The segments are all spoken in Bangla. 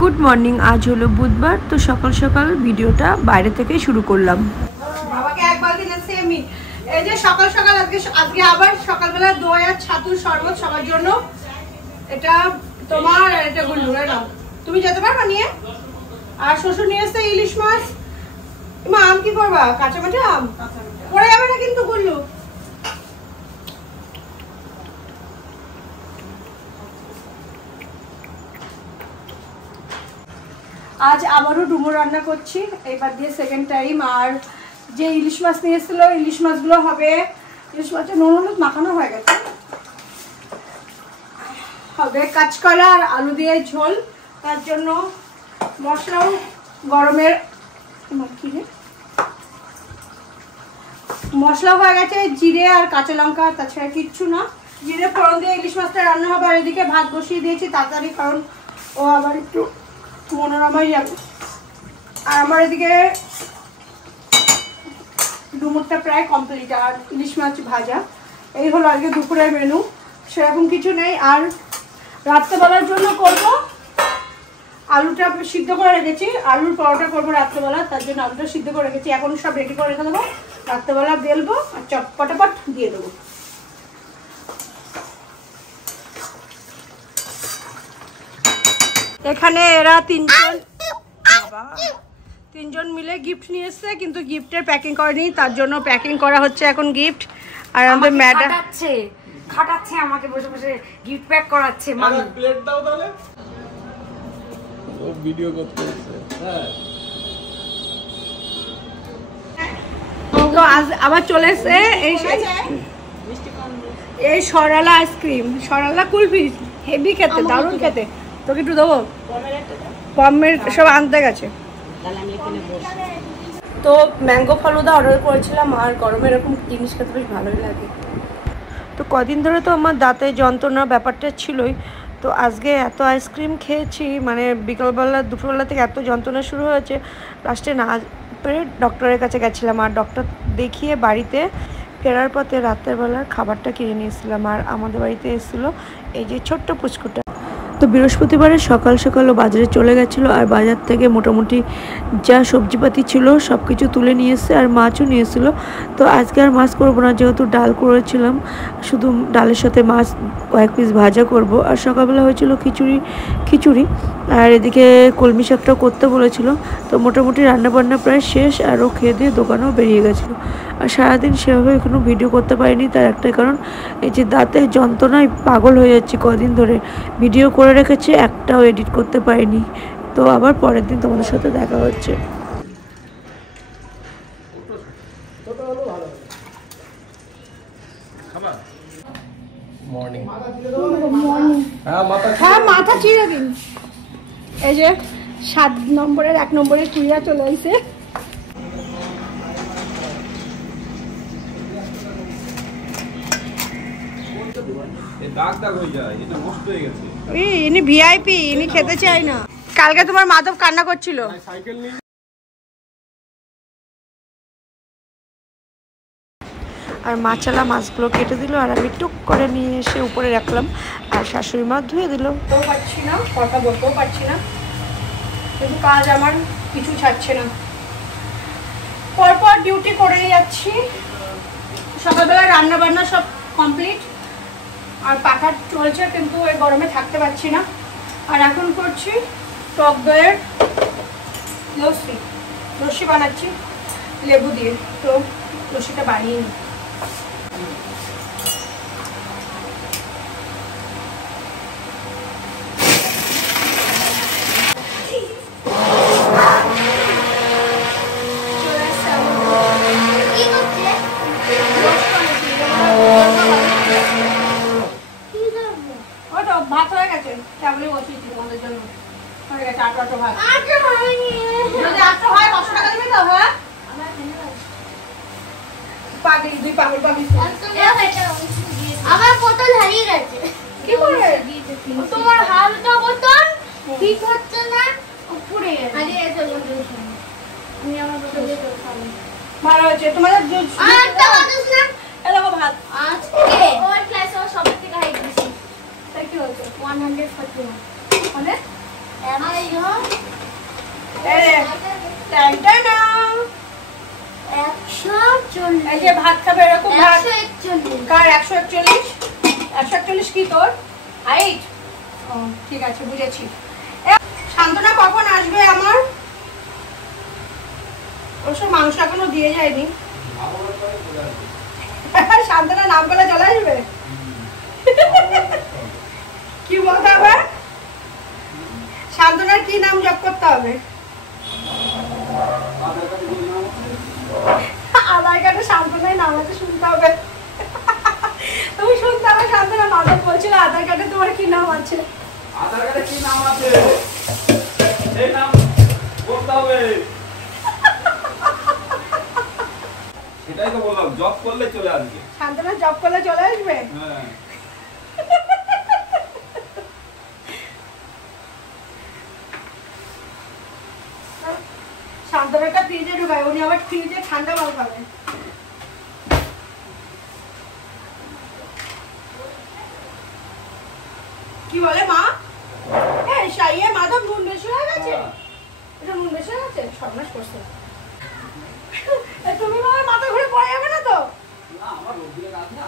Good morning. আজ হলো বুধবার, তো সকাল সকাল ভিডিওটা বাইরে থেকে শুরু করলাম। বাবাকে এক বালতি দিচ্ছি আমি। এই যে সকাল সকাল আজকে আবার সকালবেলা দই আর ছাতুর শরবত সবার জন্য। এটা তোমার, এটা গুল্লুরে নাও। তুমি যেতে পারবা নিয়ে? আর শ্বশুর নিয়ে এসে ইলিশ মাছ। মা আম কি করবা? কাঁচা মাঠে আম পড়ে যাবে না কিন্তু গুল্লু। আজ আবারও ডুমুর রান্না করছি, এবার দিয়ে সেকেন্ড টাইম। আর যে ইলিশ মাছ নিয়ে এসেছিল, ইলিশ মাছগুলো হবে, ইলিশ মাছের নুন হলুদ মাখানো হয়ে গেছে, হবে কাঁচকলা আর আলু দিয়ে ঝোল। তার জন্য মশলাও গরমের মশলা হয়ে গেছে, জিরে আর কাঁচা লঙ্কা, তাছাড়া কিচ্ছু না। জিরে ফোড়ন দিয়ে ইলিশ মাছটা রান্না হবে। আর এদিকে ভাত বসিয়ে দিয়েছি তাড়াতাড়ি, কারণ ও আবার একটু মনোরমাই যাবে। আর আমার এদিকে ডুমুরটা প্রায় কমপ্লিট, আর ইলিশ মাছ ভাজা। এই হলো আজকে দুপুরের মেনু, সেরকম কিছু নেই। আর রাত্রেবেলার জন্য করব, আলুটা সিদ্ধ করে রেখেছি, আলুর পরোটা করবো রাত্রেবেলা, তার জন্য আলুটা সিদ্ধ করে রেখেছি। এখন সব রেডি করে রেখে দেবো, রাত্রেবেলা বেলবো আর চটপটাপট দিয়ে দেবো। এখানে এরা তিনজন মিলে গিফট নিয়ে এসছে, কিন্তু গিফটের প্যাকিং করেনি, তার জন্য প্যাকিং করা হচ্ছে এখন গিফট। আর আমাদের ম্যাডাম খাটাচ্ছে আমাকে, বসে বসে গিফট প্যাক করাচ্ছে। মামি প্লেট দাও তাহলে, ও ভিডিও করতে হচ্ছে। হ্যাঁ, তো আজ আবার চলে এসে এই সরালা আইসক্রিম, সরালা কুলফি, হেভি খেতে, দারুণ খেতে। তোকে একটু দেবো, পমের সব আনতে গেছে। তো ম্যাঙ্গো ফালুদা অর্ডার করেছিলাম, আর গরমে এরকম জিনিস খেতে বেশ ভালোই লাগে। তো কদিন ধরে তো আমার দাঁতে যন্ত্রণার ব্যাপারটা ছিলই, তো আজকে এত আইসক্রিম খেয়েছি, মানে বিকালবেলা দুপুরবেলা থেকে এত যন্ত্রণা শুরু হয়েছে, লাস্টে না পেরে ডক্টরের কাছে গেছিলাম। আর ডক্টর দেখিয়ে বাড়িতে ফেরার পথে রাতের বেলার খাবারটা কিনে নিয়েছিলাম। আর আমাদের বাড়িতে এসেছিলো এই যে ছোট্ট পুচকুটা। তো বৃহস্পতিবারে সকাল সকালও বাজারে চলে গেছিলো, আর বাজার থেকে মোটামুটি যা সবজিপাতি ছিল সব কিছু তুলে নিয়ে এসছে, আর মাছও নিয়ে এসেছিলো। তো আজকে আর মাছ করবো না, যেহেতু ডাল করেছিলাম, শুধু ডালের সাথে মাছ কয়েক পিস ভাজা করব। আর সকালবেলা হয়েছিল খিচুড়ি, আর এদিকে কলমি শাকটাও করতে বলেছিল। তো মোটামুটি রান্নাবান্না প্রায় শেষ, আরও খেয়ে দিয়ে দোকানেও বেরিয়ে গেছিলো। আর সারাদিন সেভাবে কোনো ভিডিও করতে পারিনি, তার একটাই কারণ এই যে দাঁতের যন্ত্রণায় পাগল হয়ে যাচ্ছি। কদিন ধরে ভিডিও করে রেখেছি, একটাও এডিট করতে পারিনি। তো আবার পরের দিন তোমাদের সাথে দেখা হচ্ছে। হ্যাঁ, মাথা চিড়ে দিন। এই যে 7 নম্বরের 1 নম্বরের কুড়িয়া চলে আসছে। ইনি ভিআইপি, ইনি খেতে চাই না। কালকে তোমার মাধব কান্না করছিল। আর মাছালা মাছগুলো কেটে দিল, আর আমি টুক করে নিয়ে এসে উপরে রাখলাম, আর শাশুড়ি মা ধুয়ে দিল। পারছি না, কথা বলতেও পারছি না, কিন্তু কাজ আমার কিছু ছাড়ছে না, পরপর ডিউটি করেই যাচ্ছি। সকালবেলা রান্না বান্না সব কমপ্লিট, আর পাখা চলছে, কিন্তু এই গরমে থাকতে পারছি না। আর এখন করছি টক দইয়ের লস্যি বানাচ্ছি লেবু দিয়ে। তো লস্যিটা বানিয়ে নিই। ভাত হয়ে গেছে, কেবলই বসিয়েছি তোমাদের জন্য। হয়ে গেছে আটো ভাত। যদি আটো হয় 500 টাকা দিবি তো? হ্যাঁ, পাগলি, 2 পাগল পাগলি। আমার বোতল হারিয়ে গেছে। কি করে? তোমার হালকা বোতল ঠিক হচ্ছে না, উপরে হারিয়ে গেছে। আমি আমার বোতল দিয়ে খাবো। ভালো হয়েছে তোমাদের দুধ। আরেকটা মানুষ না, এলো ভাত। আজকে ওর ক্লাসে ও সবথেকে হাই দিয়েছে। তাই কি হয়েছে? 141 মানে আমার এই যে ভাত খাবে এরকম ভাত। কার 141? 141 কি তোর হাইট? ও ঠিক আছে, বুঝেছি। শান্তনা কখন আসবে আমার? অবশ্য মাংস এখনো দিয়ে যায়নি। শান্তনা নাম বলে চলে আসবে? কি বলতে হবে? শান্তনার কি নাম জপ করতে হবে? আধার কার্ডে শান্তনার নাম আছে, শুনতে হবে। তুমি শুনতে হবে। শান্তনা মাদক বলছিল আধার কার্ডে তোমার কি নাম আছে? আধার কার্ডে কি নাম আছে এই নাম বলতে হবে। সেটাই তো বললাম, জব করলে চলে আসবে। শান্তনা জব করলে চলে আসবে? হ্যাঁ। শান্তনাটা ফ্রিজে ঢুকায়, উনি আবার ফ্রিজে ঠান্ডা মাল খাবে। কি বলে মা? হ্যাঁ সাইয়ে মাধব নুন বেশি হয়ে গেছে। এটা নুন বেশি হয়ে গেছে, সর্বনাশ করছে। তুমি আমার মাথা ঘুরে পড়ে যাবে না তো? না, আমার রোগ দিলে কাজ না।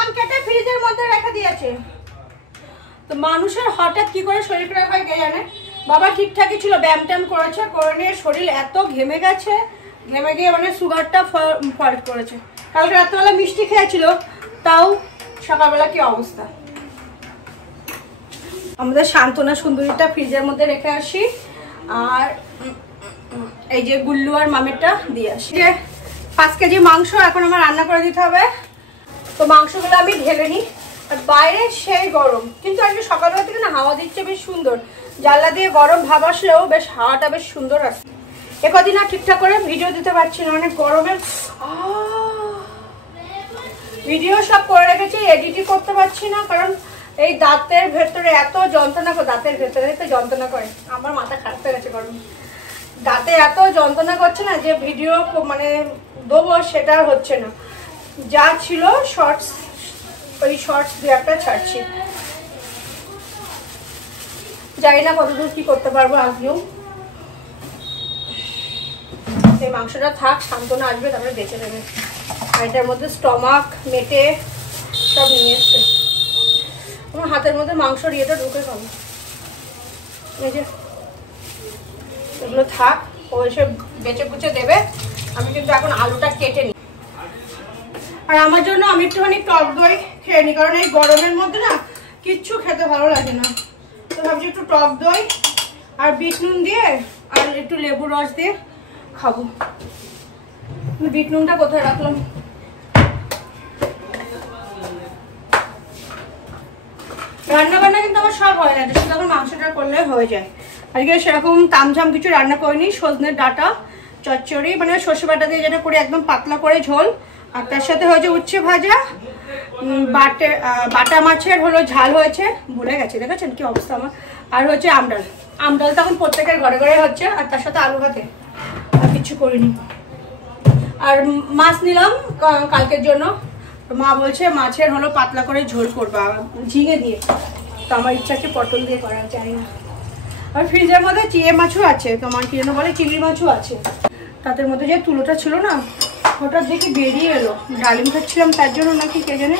আম কেটে ফ্রিজের মধ্যে রেখে দিয়েছে। তো মানুষের হঠাৎ কি করে শরীর খারাপ হয় কে জানে। বাবা ঠিকঠাকই ছিল, ব্যায়াম ট্যাম করেছে, করে নিয়ে শরীর এত ঘেমে গেছে, ঘেমে গিয়ে মানে সুগারটা ফল্ট করেছে। কালকে রাত্রেবেলা মিষ্টি খেয়েছিল, তাও সকালবেলা কি অবস্থা। আমাদের শান্তনা সুন্দরীটা ফ্রিজের মধ্যে রেখে আসি, আর এই যে গুল্লু আর মামেরটা দিয়ে আসি। যে 5 কেজি মাংস এখন আমার রান্না করে দিতে হবে। তো মাংসগুলো আমি ঢেলে নিই। আর বাইরে সেই গরম, কিন্তু আজকে সকালবেলা থেকে না হাওয়া দিচ্ছে বেশ সুন্দর। জানলা দিয়ে গরম ভাব আসলেও বেশ হাওয়াটা বেশ সুন্দর আসছে। একদিন আর ঠিকঠাক করে ভিডিও দিতে পারছি না, অনেক গরমের। ভিডিও সব করে রেখেছি, এডিটই করতে পারছি না, কারণ এই দাঁতের ভেতরে এত যন্ত্রণা করে। দাঁতের ভেতরে তো যন্ত্রণা করে, আমার মাথা খারাপ হয়ে গেছে গরম। দাঁতে এত যন্ত্রণা করছে না যে ভিডিও মানে দেবো সেটা আর হচ্ছে না। যা ছিল শর্টস, ওই শর্টস দিয়ে একটা ছাড়ছি। জানি না কতদূর কি করতে পারবো আজকেও। এই মাংসটা থাক, শান্তনা আসবে তারপরে বেঁচে দেবে। আর এটার মধ্যে স্টমাক, মেটে সব নিয়ে এসছে। আমার হাতের মধ্যে মাংসর ইয়েটা ঢুকে খাবো। এই যে এগুলো থাক, ও এসে বেঁচে কুচে দেবে। আমি কিন্তু এখন আলুটা কেটে নিই। আর আমার জন্য আমি একটুখানি টক দই খেয়ে নিই, কারণ এই গরমের মধ্যে না কিচ্ছু খেতে ভালো লাগে না। তো ভাবছি একটু টক দই আর বিট নুন দিয়ে আর একটু লেবু রস দিয়ে খাবো। বিট নুনটা কোথায় রাখলাম? রান্না বান্না কিন্তু আমার সব হয় না, শুধু এখন মাংসটা করলে হয়ে যায়। আজকে সেরকম তামঝাম কিছু রান্না করিনি। সজনের ডাঁটা চচ্চড়ি, মানে সর্ষে বাটা দিয়ে যেটা করে একদম পাতলা করে ঝোল, আর তার সাথে হয়েছে উচ্ছে ভাজা, বাটা মাছের হলো ঝাল হয়েছে, ভুলে গেছে, দেখেছেন কি অবস্থা আমার। আর হচ্ছে আমডাল। আমডাল তখন প্রত্যেকের ঘরে ঘরে হচ্ছে, আর তার সাথে আলু ভাতে, আর কিছু করিনি। আর মাছ নিলাম কালকের জন্য। মা বলছে মাছের হলো পাতলা করে ঝোল করবা ঝিঙে দিয়ে, তো আমার ইচ্ছা আছে পটল দিয়ে করা যায় না। আর ফ্রিজের মধ্যে চিংড়ি মাছও আছে, তোমার কি যেন বলে চিংড়ি মাছও আছে। তাদের মধ্যে যে তুলোটা ছিল না, হঠাৎ দেখি বেরিয়ে এলো। ডালিম খাচ্ছিলাম তার জন্য নাকি কে জানে,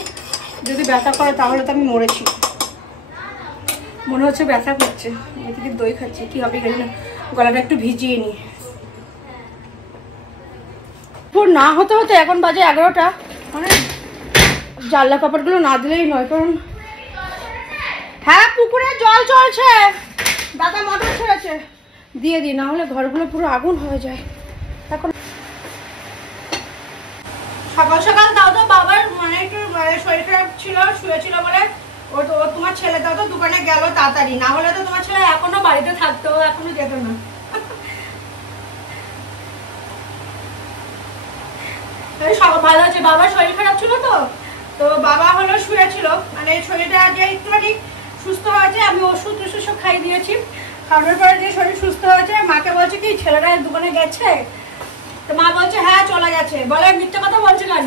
যদি ব্যথা করে তাহলে তো আমি মরেছি। মনে হচ্ছে ব্যথা করছে, এদিকে দই খাচ্ছি, কি হবে জানি না। গলাটা একটু ভিজিয়ে নিই। না হতে হতে এখন বাজে 11টা, মানে জানলা কাপড়গুলো না দিলেই নয়। কারণ হ্যাঁ পুকুরে জল চলছে, দাদা মোটর ছেড়েছে, দিয়ে দিই, না হলে ঘরগুলো পুরো আগুন হয়ে যায়। এখন সকাল সকাল দাও তো, বাবার মানে একটু শরীর খারাপ ছিল, শুয়েছিল বলে ও তোমার ছেলে দাও তো দোকানে গেল তাড়াতাড়ি, না হলে তো তোমার ছেলে এখনো বাড়িতে থাকতো, এখনো যেত না। সব ভালো আছে, বাবার শরীর খারাপ ছিল তো বাবা হলো শুয়েছিল, মানে শরীরটা যে একটুখানি সুস্থ হয়েছে, আমি ওষুধ টষুধ সব খাই দিয়েছি। খাওয়ানোর পরে যে শরীর সুস্থ হয়েছে, মাকে বলছে কি ছেলেরা দোকানে গেছে, তো মা বলছে হ্যাঁ চলে গেছে। বলে মিথ্যে কথা বলছে কেন?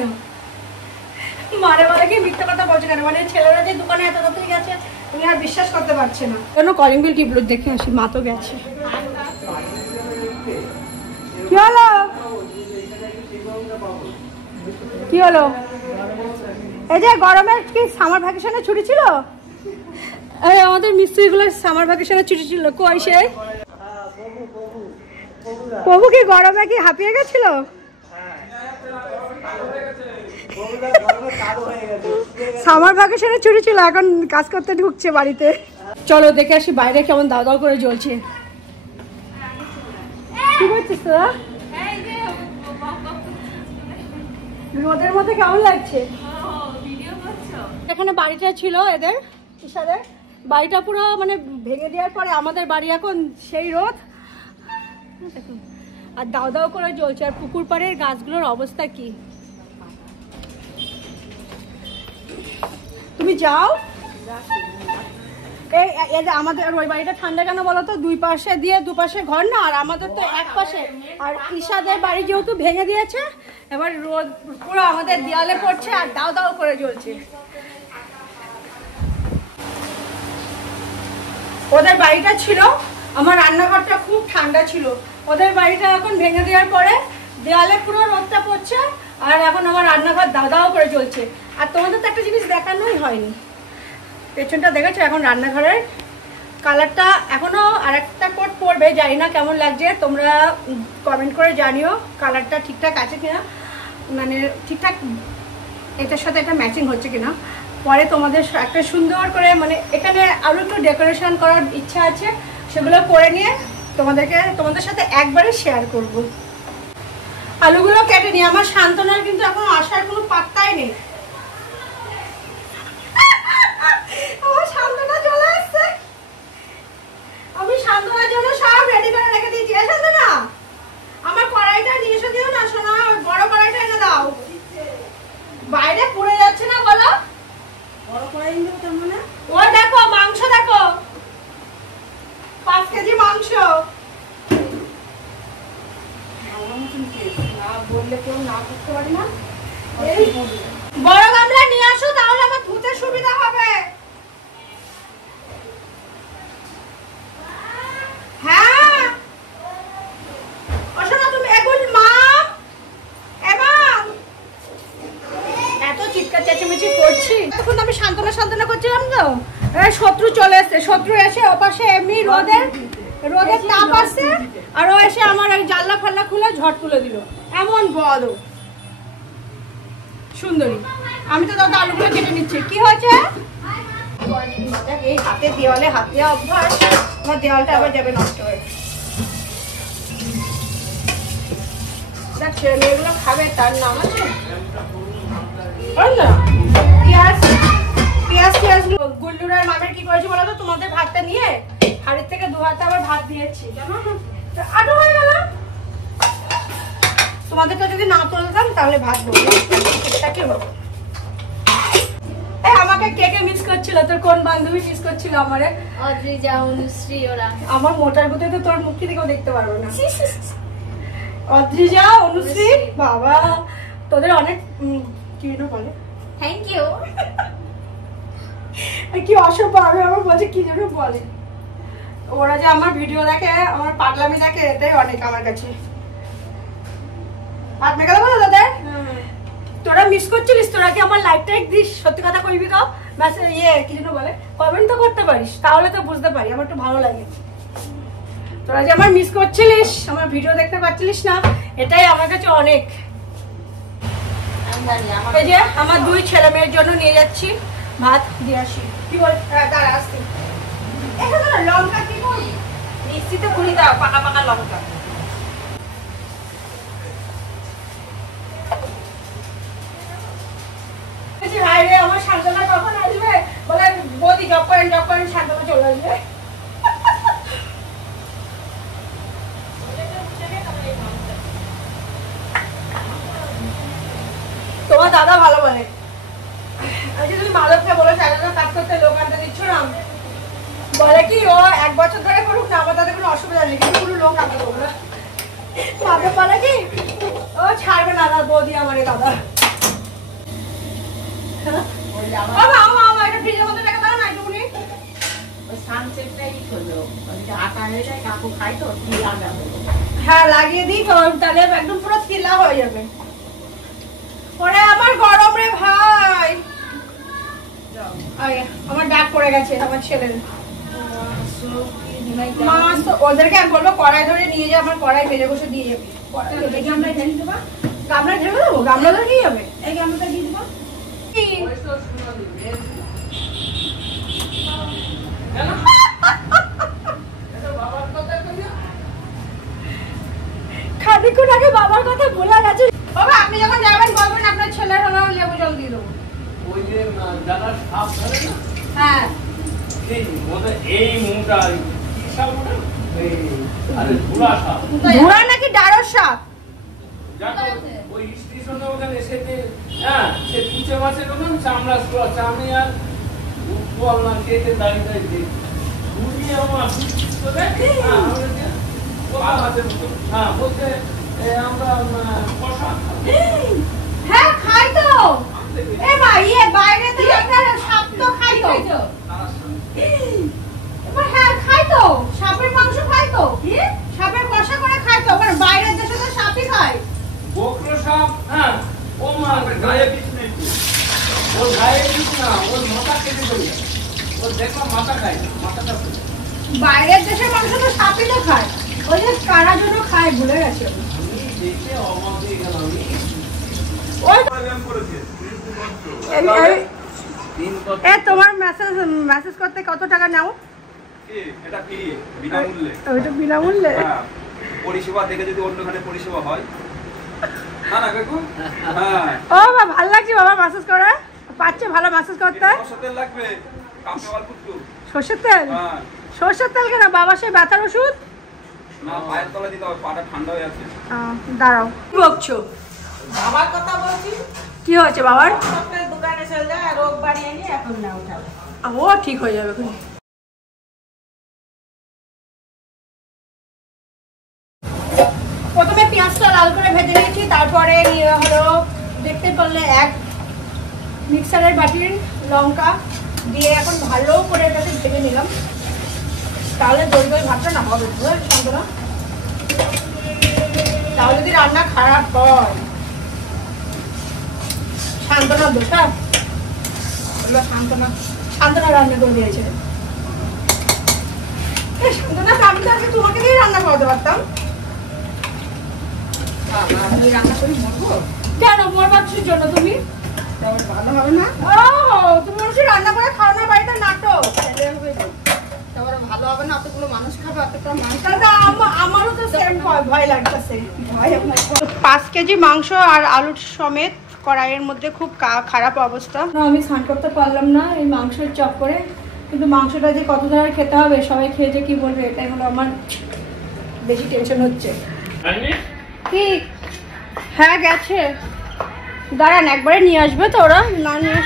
মারে বলে কি মিথ্যে কথা বলছে কেন, মানে ছেলেরা যে দোকানে এত তাড়াতাড়ি গেছে তুমি আর বিশ্বাস করতে পারছে না। কেন কলিং বেল টিপলো, দেখে আসি, মা তো গেছে। কি হলো কি হলো? এই যে গরমের কি সামার ভ্যাকেশনে ছুটি ছিল? এই আমাদের মিস্ত্রিগুলো সামার ভ্যাকেশনে ছুটি ছিল। কই সে প্রভু কি গরমে কি হাঁপিয়ে গেছিল? সামার ভ্যাকেশনে ছুটি ছিল, এখন কাজ করতে ঢুকছে বাড়িতে। চলো দেখে আসি বাইরে কেমন দাও দাও করে জ্বলছে। কি করছিস তোরা? রোদের মধ্যে কেমন লাগছে? এখানে বাড়িটা ছিল এদের, ঈশাদের বাড়িটা পুরো মানে ভেঙে দেওয়ার পরে আমাদের বাড়ি এখন সেই রোদ আর দাও দাও করে জ্বলছে। আর পুকুর পাড়ের গাছগুলোর অবস্থা কি, তুমি যাও। এই আমাদের ওই বাড়িটা ঠান্ডা কেন বলো তো? দুই পাশে দিয়ে দুপাশে ঘর না, আর আমাদের তো এক পাশে। আর ঈশাদের বাড়ি যেহেতু ভেঙে দিয়েছে, এবার রোদ পুরো আমাদের দেয়ালে পড়ছে আর দাও দাও করে জ্বলছে। ওদের বাড়িটা ছিল, আমার রান্নাঘরটা খুব ঠান্ডা ছিল। ওদের বাড়িটা এখন ভেঙে দেওয়ার পরে দেয়ালে পুরো রোদটা পড়ছে আর এখন আমার রান্নাঘর দাও দাও করে জ্বলছে। আর তোমাদের তো একটা জিনিস দেখানোই হয়নি, পেছনটা দেখেছো? এখন রান্নাঘরের কালারটা এখনো আরেকটা কোট পড়বে, জানি না কেমন লাগছে, তোমরা কমেন্ট করে জানিও কালারটা ঠিকঠাক আছে কিনা, মানে ঠিকঠাক এটার সাথে এটা ম্যাচিং হচ্ছে কিনা। পরে তোমাদের একটা সুন্দর করে মানে এখানে আরো একটু ডেকোরেশন করার ইচ্ছা আছে, সেগুলো করে নিয়ে তোমাদের সাথে একবারে শেয়ার করব। আলুগুলো কেটে নিই। আমার শান্তনার কিন্তু এখন আসার কোনো পাত্তাই নেই। আমার শান্তনা চলে আসছে, আমি শান্তনার জন্য সব রেডি করে রেখে দিয়েছি। শান্তনা আমার কড়াইটা নিয়ে এসে দিও না সোনা, বড় কড়াইটা এনে দাও। বাইরে পড়ে যাচ্ছে না বলো? বড় কড়াই নিয়ে তার মানে ও দেখো মাংস, দেখো 5 কেজি মাংস। বললে কেউ না করতে পারি না। বড় গামলা নিয়ে আসো, তাহলে আমার ধুতে সুবিধা হবে। হ্যাঁ অশোনা তুমি এখন মা এবং এত চিৎকার চেঁচামেচি করছি। তখন আমি সান্ত্বনা করছিলাম তো, শত্রু চলে এসছে। শত্রু এসে ওপাশে এমনি রোদের তাপ আসছে, আর ও এসে আমার ওই জানলা ফাল্লা খুলে ঝট তুলে দিল। এমন বড় সুন্দরী। আমি তো দাদা আলুগুলো কেটে নিচ্ছি। কি হয়েছে? এই হাতে দেওয়ালে হাত দেওয়া অভ্যাস, আমার দেওয়ালটা আবার যাবে নষ্ট হয়ে। দেখ ছেলে মেয়েগুলো খাবে, তার নাম আছে পেঁয়াজ। গুল্লুরার মামের কি করেছে বলো তো? তোমাদের ভাতটা নিয়ে হাড়ির থেকে 2 হাতে আবার ভাত দিয়েছি, জানো আটো হয়ে গেল। তোমাদেরটা যদি না তুলতাম তাহলে ভাত বলবো। আমাকে কে কে মিস করছিল? তোর কোন বান্ধবী মিস করছিল আমারে? অদ্রিজা, অনুশ্রী, ওরা। আমার মোটার গুতে তো তোর মুখ থেকেও দেখতে পারবো না। অদ্রিজা, অনুশ্রী, বাবা তোদের অনেক কি বলে থ্যাংক ইউ। কি অসভ্য, আমি আমার বলছি কি যেন বলে। ওরা যে আমার ভিডিও দেখে, আমার পাগলামি দেখে, এটাই অনেক আমার কাছে। ভাত মেখে দেবো তো তোদের? তোরা মিস করছিলিস? তোরা কি আমার লাইফটাই দিস? সত্যি কথা কইবি কাও ব্যাস কি যেন বলে, কমেন্ট তো করতে পারিস, তাহলে তো বুঝতে পারি, আমার একটু ভালো লাগে। তোরা যে আমার মিস করছিলিস, আমার ভিডিও দেখতে পাচ্ছিলিস না, এটাই আমার কাছে অনেক। এই যে আমার 2 ছেলে মেয়ের জন্য নিয়ে যাচ্ছি ভাত দিয়ে আসি। কি বল? তারা আসছি। এখানে লঙ্কা কি করি? মিষ্টিতে খুলি দাও, পাকা পাকা লঙ্কা। আমার শান্তনা কখন আসবে? বলে বৌদি জব করেন শান্তনা চলে আসবে। তোমার দাদা ভালো বলে, তুমি ভালো খেয়ে বলো চাইলে কাজ করতে লোক আনতে দিচ্ছ না। বলে কি ও 1 বছর ধরে করুক না, আমার তাদের কোনো অসুবিধা নেই, কিন্তু কোনো লোক আনতে দেবো না। তোমাদের বলে কি ও ছাড়বে না দাদা, বৌদি আমার দাদা। হ্যাঁ লাগিয়ে দিই, তাহলে একদম পুরো তিলা হয়ে যাবে। ওরে আমার গরম রে ভাই, আমার ডাক পড়ে গেছে আমার ছেলের। মাছ ওদেরকে এক বলবো কড়াই ধরে নিয়ে যাবে, আমার কড়াই ভেজে বসে দিয়ে যাবে। গামলা ঢেলে দেবো, গামলা ঢেলে দেবো, গামলা ধরে নিয়ে যাবে। এই গামলাটা দিয়ে দেবো। খানিকক্ষণ আগে বাবার কথা ভোলা গেছে। বাবা আপনি যখন যাবেন বলবেন আপনার ছেলের হলো লেবু জল দিয়ে দেবো। ওই যে যারা সাপ ধরে না, হ্যাঁ এই মুখটা কি সাপ ওটা? আরে ধুলা সাপ। ধুলা নাকি ডাড়র সাপ? ওই স্টেশনে ওখানে এসেছে, হ্যাঁ সে কুচে মাছের ওখান চামড়া সোয়া চামড়ি আর বল না খেতে দাঁড়িয়ে দাঁড়িয়ে ঘুরিয়ে আমার হ্যাঁ বলতে আমরা কষা। হ্যাঁ খাই তো। এ ভাই বাইরে তো একটা সাপ তো খাই তো। এবার হ্যাঁ খাই তো, সাপের মাংস খাই তো, সাপের কষা করে খাই তো। মানে বাইরের দেশে তো সাপই খায়। বকরো সাপ, হ্যাঁ ও মা গায়ে কিছু নেই, ওর গায়ে কিছু না, ওর মাথা কেটে ফেলে, ওর দেখলাম মাথা খায় না, মাথাটা বাইরের দেশের মাংস তো সাপই তো খায়। ওই যে কারা জন্য খায় ভুলে গেছে। দেখে অবাক হয়ে গেলাম। এ তোমার মেসেজ করতে কত টাকা নাও? এটা ফ্রি, বিনামূল্যে। ওইটা বিনামূল্যে? হ্যাঁ, পরিষেবা দেখে যদি অন্যখানে পরিষেবা হয়। না না কাকু, হ্যাঁ ও বাবা ভালো লাগছে বাবা মেসেজ করে, পাচ্ছে ভালো মেসেজ করতে। সরষের তেল লাগবে, কাপে অল্প একটু। সরষের তেল? হ্যাঁ সরষের তেল কেন বাবা? সেই ব্যথার ওষুধ না, পায়ের তলা দিতে হবে, পাটা ঠান্ডা হয়ে আছে। দাঁড়াও। কি বকছো? বাবার কথা বলছি। কি হয়েছে বাবার? সপ্তাহে দোকানে চলে যায়, রোগ বাড়িয়ে নিয়ে এখন না উঠাবে। ও ঠিক হয়ে যাবে এখন। প্রথমে পেঁয়াজটা লাল করে ভেজে নিয়েছি, তারপরে হলো দেখতে পারলে এক মিক্সারের বাটির লঙ্কা দিয়ে এখন ভালো করে এটাকে ভেজে নিলাম। তাহলে দই দই ভাতটা না হবে শান্তনা, তাহলে যদি রান্না খারাপ হয় শান্তনা দোষা শান্তনা রান্না করে দিয়েছে। শান্তনা আমি তো আজকে তোমাকে দিয়ে রান্না করাতে পারতাম। আমি রান্না করি মরবো কেন মরবার কিসের জন্য? তুমি ভালো হবে না, তুমি মানুষের রান্না করে খাও না, বাড়িতে নাটক। তারপরে ভালো হবে না, অতগুলো মানুষ খাবে, অতটা মানুষ। আমারও তো সেম ভয় লাগতেছে। 5 কেজি মাংস আর আলুর সমেত কড়াইয়ের মধ্যে খুব খারাপ অবস্থা। আমি স্নান করতে পারলাম না এই মাংসের চপ করে, কিন্তু মাংসটা যে কত ধরে খেতে হবে সবাই খেয়ে যে কি বলবে, এটাই হলো আমার বেশি টেনশন হচ্ছে। কি? হ্যাঁ গেছে, দাঁড়ান একবারে নিয়ে আসবে তো ওরা, না নিয়ে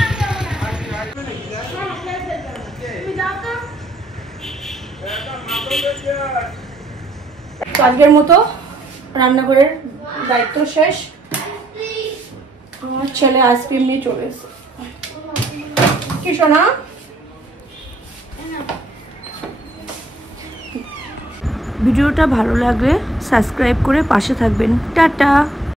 আজকের মতো রান্নাঘরের দায়িত্ব শেষ। আমার ছেলে আইসক্রিম নিয়ে চলে এসেছে। কি শোনা? ভিডিওটা ভালো লাগলে সাবস্ক্রাইব করে পাশে থাকবেন। টাটা।